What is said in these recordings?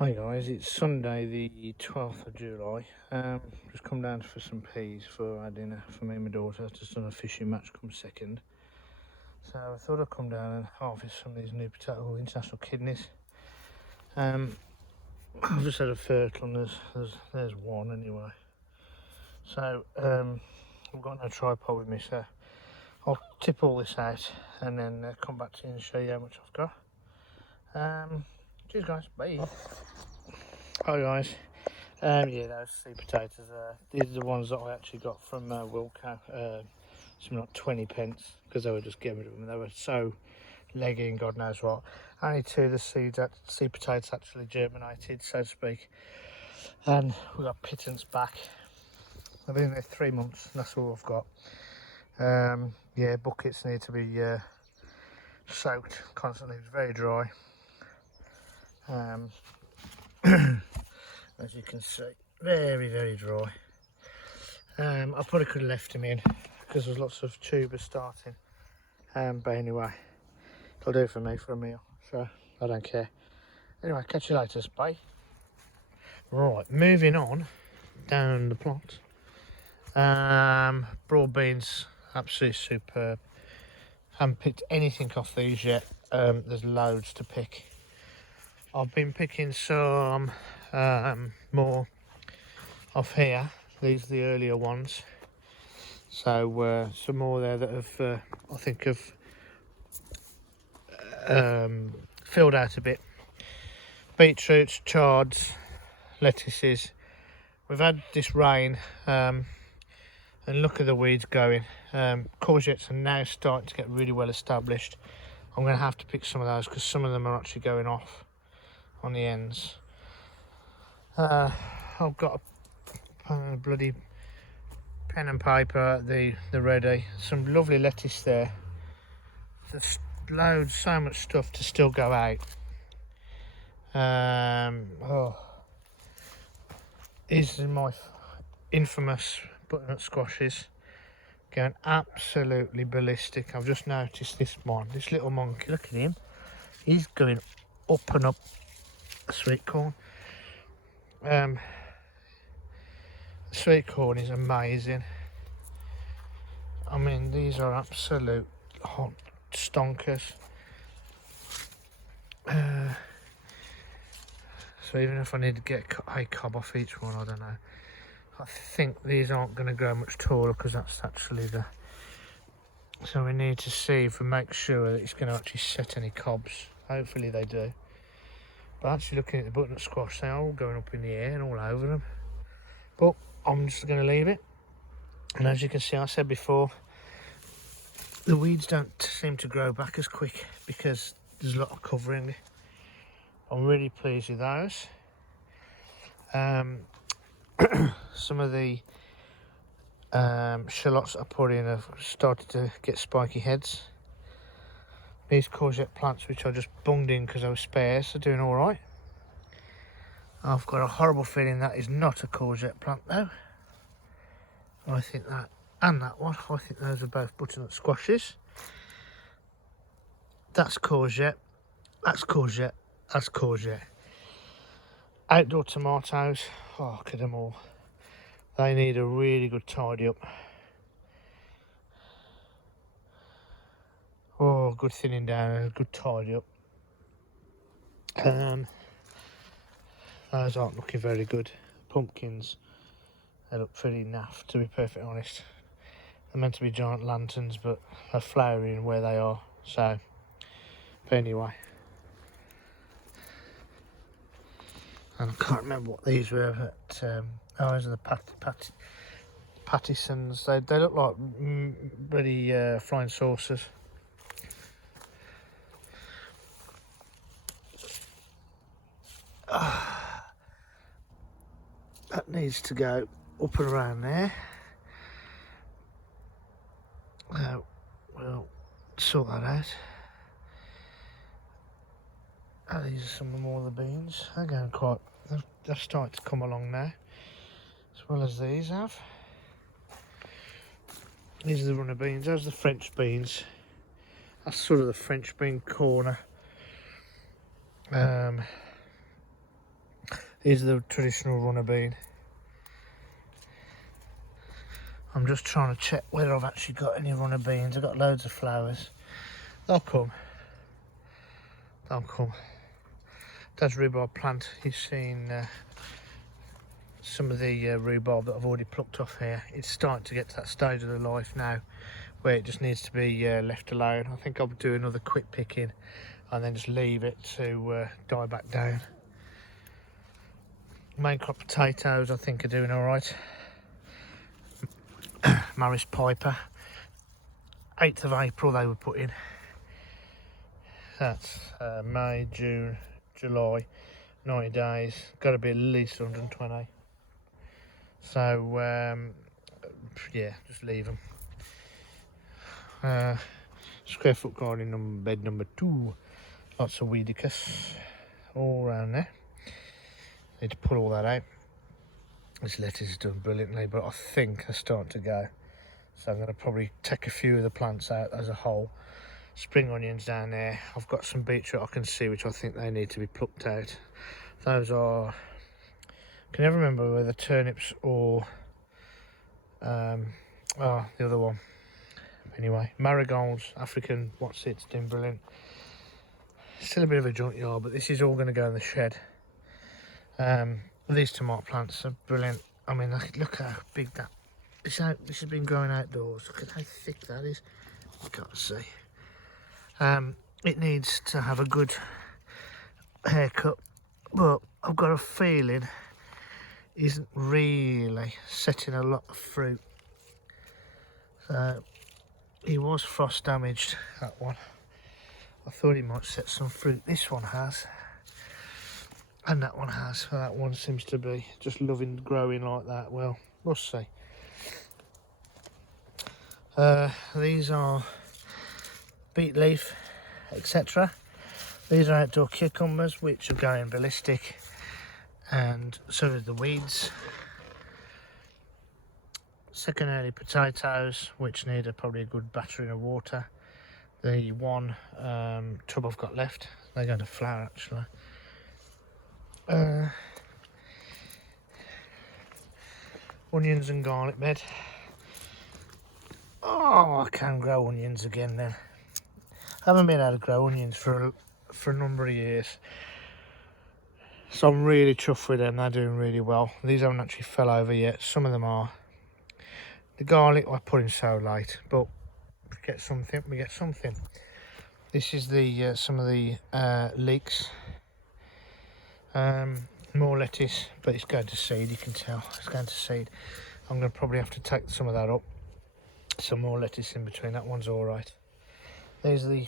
Hi guys, it's Sunday the 12th of July. Just come down for some peas for our dinner for me and my daughter. Just done a fishing match, come second. So I thought I'd come down and harvest some of these new potato international kidneys. I've just had a fertile and there's one anyway. So I've got no tripod with me, so I'll tip all this out and then come back to you and show you how much I've got. Cheers guys, bye. Hi guys. Yeah, those sweet potatoes these are the ones that I actually got from Wilco, something like 20 pence, because they were just getting rid of them. They were so leggy and God knows what. Only two of the seed potatoes actually germinated, so to speak, and we got pittance back. I've been there 3 months and that's all I've got. Yeah, buckets need to be soaked constantly. It's very dry. As you can see, very dry. I probably could have left him in because there's lots of tubers starting, but anyway, it'll do for me for a meal, so I don't care. Anyway, catch you later, bye. Right, moving on down the plot. Broad beans, absolutely superb. Haven't picked anything off these yet. There's loads to pick. I've been picking some more off here. These are the earlier ones. So some more there that have, I think, have filled out a bit. Beetroots, chards, lettuces. We've had this rain, and look at the weeds going. Courgettes are now starting to get really well established. I'm going to have to pick some of those because some of them are actually going off on the ends. I've got a bloody pen and paper at the ready. Some lovely lettuce there. There's loads, so much stuff to still go out. These are my infamous butternut squashes, going absolutely ballistic. I've just noticed this little monkey, look at him, he's going up and up a sweet corn. Sweet corn is amazing. I mean, these are absolute hot stonkers. So even if I need to get a cob off each one, I don't know. I think these aren't going to grow much taller because that's actually the... So we need to see if we make sure that it's going to actually set any cobs. Hopefully they do. But actually looking at the butternut squash, they are all going up in the air and all over them. But I'm just going to leave it. And as you can see, I said before, the weeds don't seem to grow back as quick because there's a lot of covering. I'm really pleased with those. Some of the shallots I put in have started to get spiky heads. These courgette plants, which I just bunged in because I was sparse, are doing all right. I've got a horrible feeling that is not a courgette plant though. I think that and that one, I think those are both butternut squashes. That's courgette, that's courgette, that's courgette. Outdoor tomatoes, oh, look at them all. They need a really good tidy up. Oh, good thinning down and a good tidy up. Those aren't looking very good. Pumpkins, they look pretty naff, to be perfectly honest. They're meant to be giant lanterns, but they're flowering where they are. So, but anyway. And I can't remember what these were, but those are the Pattisons. They look like bloody flying saucers. That needs to go up and around there. We'll sort that out. These are some more of the beans. They're going quite, they're starting to come along now, as well as these have. These are the runner beans. Those are the French beans. That's sort of the French bean corner. Here's the traditional runner bean. I'm just trying to check whether I've actually got any runner beans. I've got loads of flowers. They'll come. They'll come. Dad's rhubarb plant. He's seen some of the rhubarb that I've already plucked off here. It's starting to get to that stage of the life now where it just needs to be left alone. I think I'll do another quick picking and then just leave it to die back down. Main crop potatoes I think are doing all right. Maris Piper, 8th of April they were put in. That's May, June, July, 90 days. Got to be at least 120. So yeah, just leave them. Square foot garden bed number 2. Lots of weedicus all around there. Need to pull all that out. This lettuce is done brilliantly, but I think they're starting to go. So I'm going to probably take a few of the plants out as a whole. Spring onions down there. I've got some beetroot I can see which I think they need to be plucked out. Those are, I can never remember whether turnips or the other one. Anyway, marigolds, African what's it's doing brilliant. Still a bit of a junkyard, but this is all going to go in the shed. These tomato plants are brilliant. I mean, look how big that is. This has been growing outdoors. Look at how thick that is. You can't see. It needs to have a good haircut, but I've got a feeling it isn't really setting a lot of fruit. So he was frost damaged, that one. I thought he might set some fruit. This one has, and that one has. So that one seems to be just loving growing like that. Well, we'll see. These are beet leaf, etc. These are outdoor cucumbers which are going ballistic, and so are the weeds. Second early potatoes which need probably a good battering of water. The one tub I've got left, they're going to flower actually. Onions and garlic bed. Oh, I can grow onions again now. I haven't been able to grow onions for a number of years, so I'm really chuffed with them. They're doing really well. These haven't actually fell over yet. Some of them are. The garlic I put in so late, but we get something. We get something. This is the some of the leeks. More lettuce, but it's going to seed. You can tell it's going to seed. I'm going to probably have to take some of that up. Some more lettuce in between. That one's all right. These are the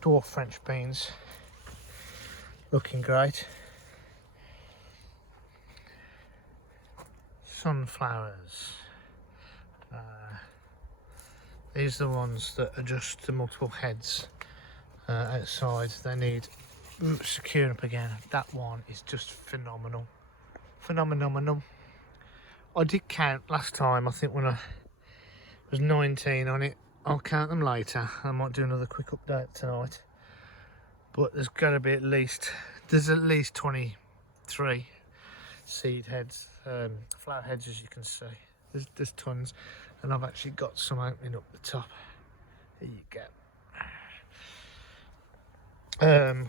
dwarf French beans, looking great. Sunflowers. These are the ones that are just the multiple heads outside. They need securing up again. That one is just phenomenal. Phenomenal. I did count last time, I think when I was 19 on it. I'll count them later. I might do another quick update tonight. But there's got to be at least 23 seed heads, flower heads, as you can see. There's tons, and I've actually got some opening up the top. There you go.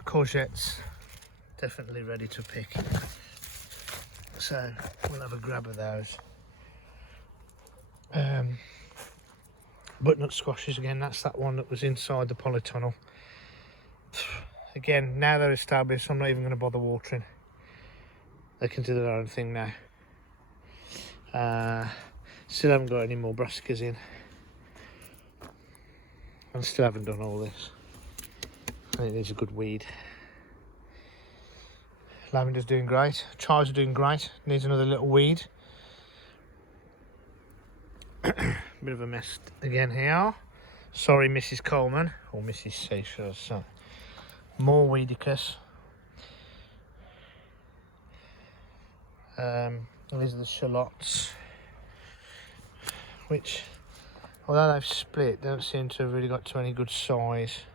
Courgettes, definitely ready to pick. So we'll have a grab of those. Butternut squashes again, that's that one that was inside the polytunnel. Again, now they're established, I'm not even going to bother watering. They can do their own thing now. Still haven't got any more brassicas in. And still haven't done all this. I think there's a good weed. Lavender's doing great. Chives are doing great. Needs another little weed. Bit of a mess again here. Sorry, Mrs. Coleman, or Mrs. C, should I say. More weedicus. These are the shallots, which, although they've split, don't seem to have really got to any good size.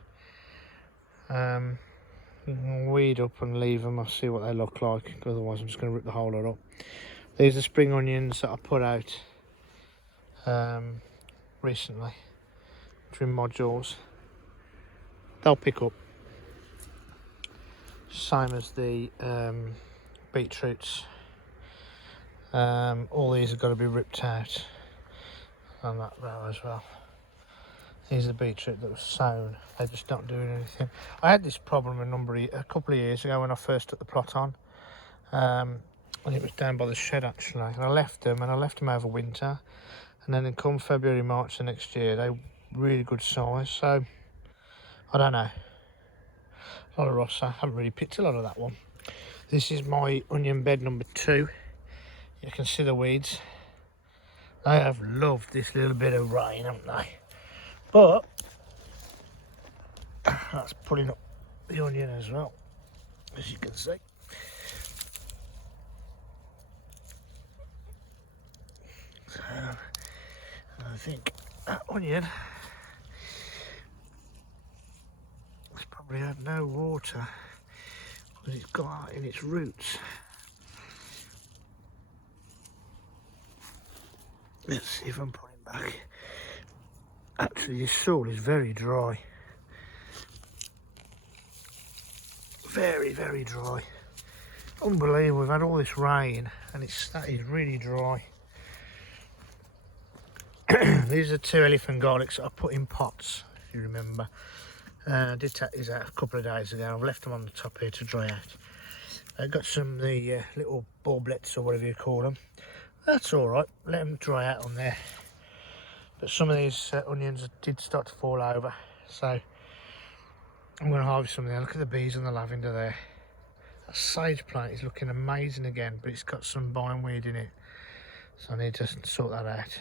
I'll weed up and leave them. I'll see what they look like. Otherwise, I'm just going to rip the whole lot up. These are spring onions that I put out recently, trim modules. They'll pick up. Same as the beetroots. All these have got to be ripped out on that row as well. These are the beetroot that was sown. They're just not doing anything. I had this problem a couple of years ago when I first took the plot on. And it was down by the shed actually. And I left them over winter. And then come February, March the next year, they were really good size. So, I don't know. A lot of Rossa. I haven't really picked a lot of that one. This is my onion bed number 2. You can see the weeds. They have loved this little bit of rain, haven't they? But that's pulling up the onion as well, as you can see. So I think that onion has probably had no water because it's got out in its roots. Let's see if I'm putting back. Actually, this soil is very dry. Very, very dry. Unbelievable, we've had all this rain and that is really dry. These are 2 elephant garlics that I put in pots, if you remember. I did take these out a couple of days ago. I've left them on the top here to dry out. I've got some of the little bulblets or whatever you call them. That's alright, let them dry out on there. But some of these onions did start to fall over, so I'm going to harvest some of them. Look at the bees and the lavender there. That sage plant is looking amazing again, but it's got some bindweed in it, so I need to sort that out.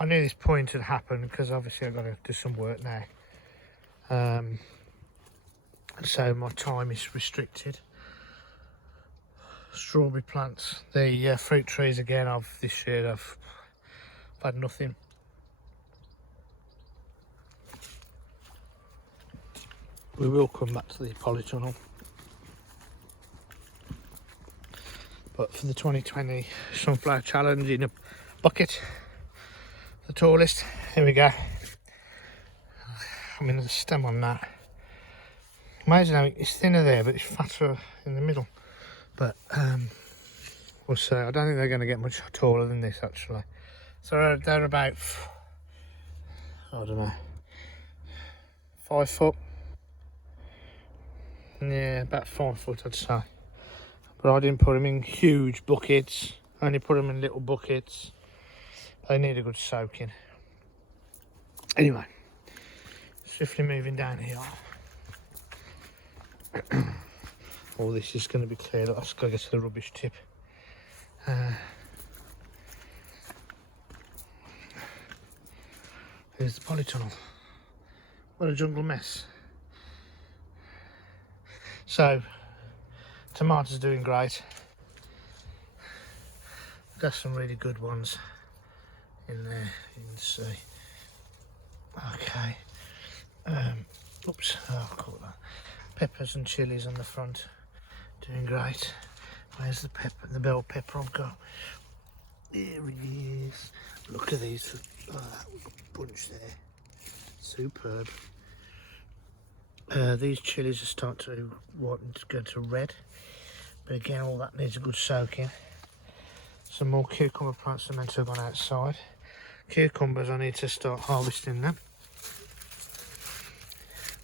I knew this point had happened because obviously I've got to do some work now, so my time is restricted. Strawberry plants, the fruit trees again of this year, I've had nothing. We will come back to the polytunnel, but for the 2020 sunflower challenge in a bucket, the tallest, here we go. I mean, the stem on that, amazing how it's thinner there but it's fatter in the middle. But we'll see. I don't think they're going to get much taller than this actually. So they're about, I don't know, 5 foot. Yeah, about 5 foot I'd say. But I didn't put them in huge buckets. I only put them in little buckets. They need a good soaking. Anyway, swiftly moving down here. All this is going to be cleared up. Let's go get to the rubbish tip. Here's the polytunnel. What a jungle mess. So, tomatoes doing great. Got some really good ones in there, you can see. Okay. Oops, I'll call that. Peppers and chilies on the front. Doing great. Where's the pepper? The bell pepper I've got. There he is. Look at these. Oh, that bunch there. Superb. These chilies are starting to want to go to red. But again, all that needs a good soaking. Some more cucumber plants are meant to have gone outside. Cucumbers, I need to start harvesting them.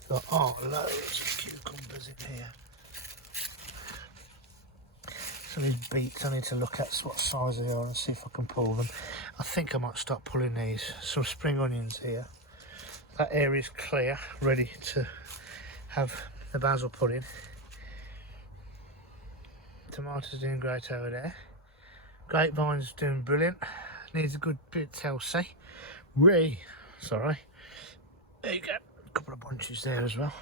Got loads of cucumbers in here. So these beets, I need to look at what size they are and see if I can pull them. I think I might start pulling these. Some spring onions here. That area is clear, ready to have the basil put in. Tomatoes doing great over there. Grapevine's doing brilliant. Needs a good bit of TLC. Sorry. There you go. A couple of bunches there as well.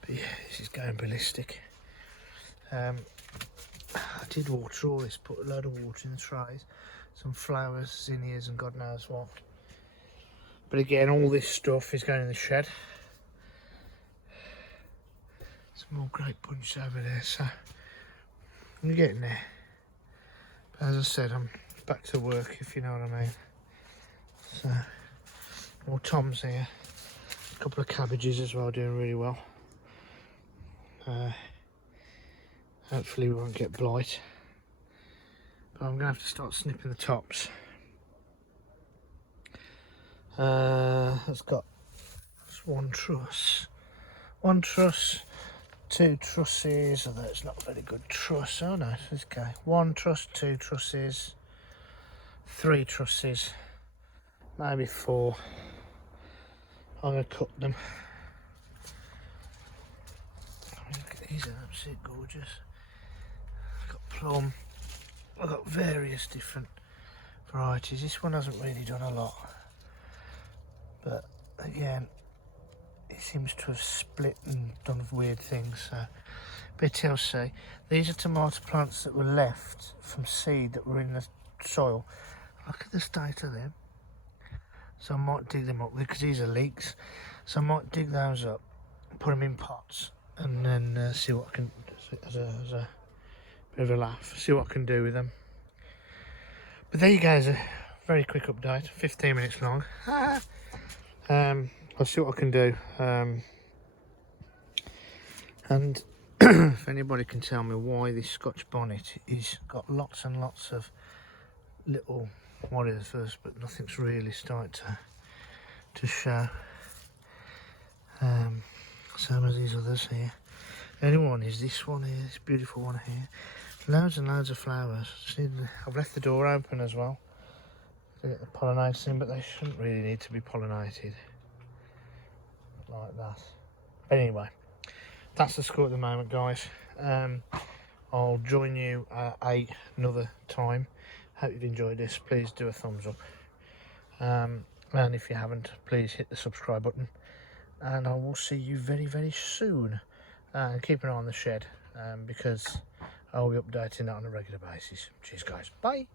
But yeah, this is going ballistic. I did water all this, put a load of water in the trays. Some flowers, zinnias and God knows what. But again, all this stuff is going in the shed. Some more grape punch over there, so I'm getting there. But as I said, I'm back to work, if you know what I mean. So, more toms here. A couple of cabbages as well, doing really well. Hopefully we won't get blight. But I'm going to have to start snipping the tops. It's got one truss, two trusses, although it's not a very good truss. Oh no, this guy. One truss, two trusses, three trusses, maybe four. I'm going to cut them. Look at these, are absolutely gorgeous. I've got plum, I've got various different varieties. This one hasn't really done a lot, but again, it seems to have split and done weird things. So, bit TLC. These are tomato plants that were left from seed that were in the soil. Look at the state of them. So I might dig them up because these are leeks. So I might dig those up, put them in pots, and then see what I can, as a bit of a laugh, see what I can do with them. But there you go, is a very quick update, 15 minutes long. I'll see what I can do. And if anybody can tell me why this Scotch bonnet is got lots and lots of little warriors first, but nothing's really started to show. Same as these others here. The only one is this one here, this beautiful one here. Loads and loads of flowers. See, I've left the door open as well to get the pollinating, but they shouldn't really need to be pollinated like that. But anyway, that's the score at the moment, guys. I'll join you at another time. Hope you've enjoyed this. Please do a thumbs up, and if you haven't, please hit the subscribe button, and I will see you very, very soon. And keep an eye on the shed, because I'll be updating that on a regular basis. Cheers, guys. Bye.